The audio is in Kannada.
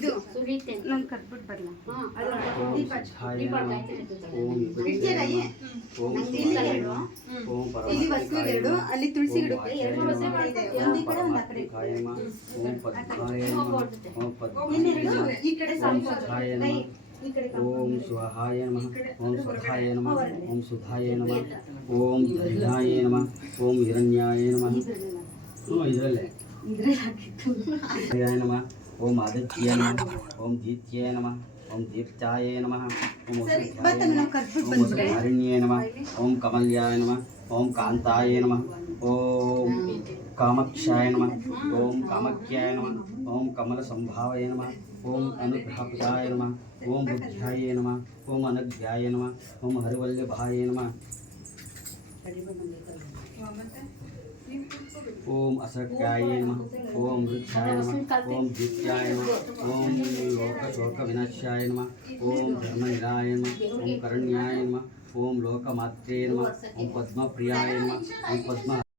ಇದು ಸುರಿತೆ ನಾನು ಕಟ್ಬಿಟ್ಟು ಬರಲ್ಲ ಇಲ್ಲಿ ವಸ್ತು ಎರಡು ಅಲ್ಲಿ ತುಳಸಿ ಗಿಡಕ್ಕೆ ಎರಡು ವಸ್ತು ಇದೆ ಒಂದು ಈ ಕಡೆ ಒಂದು ಆ ಕಡೆ ಇನ್ನೆರಡು ಈ ಕಡೆ ಸಾಂಪ್ರದಾಯ ಓಂ ಶಿವಾಯ ನಮಃ ಓಂ ಸ್ವಧಾಯ ನಮಃ ಓಂ ಸುಧಾಯ ನಮಃ ಓಂ ಧನ್ಯಾಯ ನಮಃ ಓಂ ಹಿರಣ್ಯಾಯ ನಮಃ ಇದರಲ್ಲೇ ನಮಃ ಓಂ ಆದಿತ್ಯಾಯ ನಮಃ ಓಂ ದೀತ್ಯಾಯ ನಮಃ ಓಂ ದೀಪ್ತಾಯ ನಮಃ ಓಂ ಹರಿಣ್ಯಾಯ ನಮಃ ಓಂ ಕಮಲ್ಯಾಯ ನಮಃ ಓಂ ಕಾಂತಾಯ ನಮಃ ಓಂ ಕಾಮಕ್ಷಾಯ ನಮಃ ಓಂ ಕಾಮಕ್ಯಾಯ ನಮಃ ಓಂ ಕಮಲ ಸಂಭಾವಯ ನಮಃ ಓಂ ಅನುಗ್ರಹಪದಾಯ ನಮಃ ಓಂ ಬುದ್ಧ್ಯಾಯ ನಮಃ ಓಂ ಅನಘ್ಯಾಯ ನಮಃ ಓಂ ಹರಿವಲ್ಲಭಾಯ ನಮಃ ಓಂ ಅಸಕ್ಯಾಯ ನಮಃ ಓಂ ವೃಕ್ಷಾಯ ನಮಃ ಓಂ ದೀಪ್ಯಾಯ ನಮಃ ಓಂ ಲೋಕಶೋಕ ವಿನಾಶಾಯ ನಮಃ ಓಂ ಧರ್ಮನಿರಾಯ ನಮಃ ಓಂ ಕರಣ್ಯಾಯ ನಮಃ ಓಂ ಲೋಕಮಾತ್ರೇ ನಮಃ ಓಂ ಪದ್ಮಪ್ರಿಯಾಯ ನಮಃ ಓಂ ಪದ್ಮ